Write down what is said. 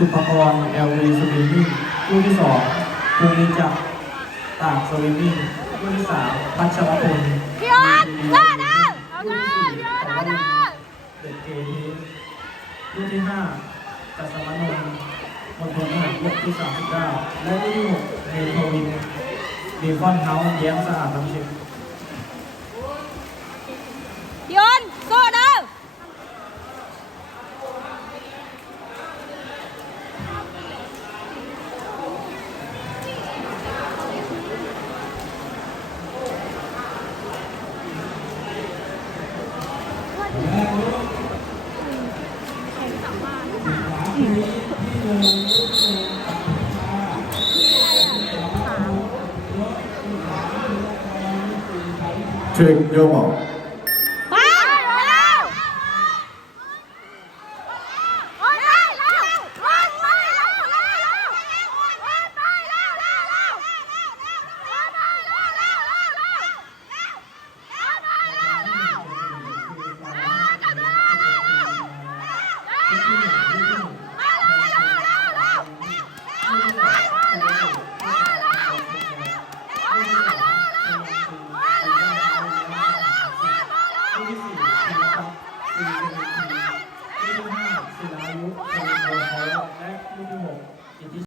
สุภกรเอลวีสวิมมิ่งคู่ที่สองภูมิจักรตากสวิมมิ่งคู่ที่สามพัชรพลพี่ออนเลิศนะเอาเด้อพี่ออนเอาเด้อเด็กเกทีคู่ที่ห้ากัสมานนท์มณฑลทหารบกที่สามสิบเก้าและคู่ที่หกเมโทวินดีคอนเฮาส์แย้มสะอาดทั้งชิ้นพี่ 嗯好的 สี่สิบสี่รุ่นห้าศิลายุทธ์ชมโพและรุ่นที่หกอิทธิ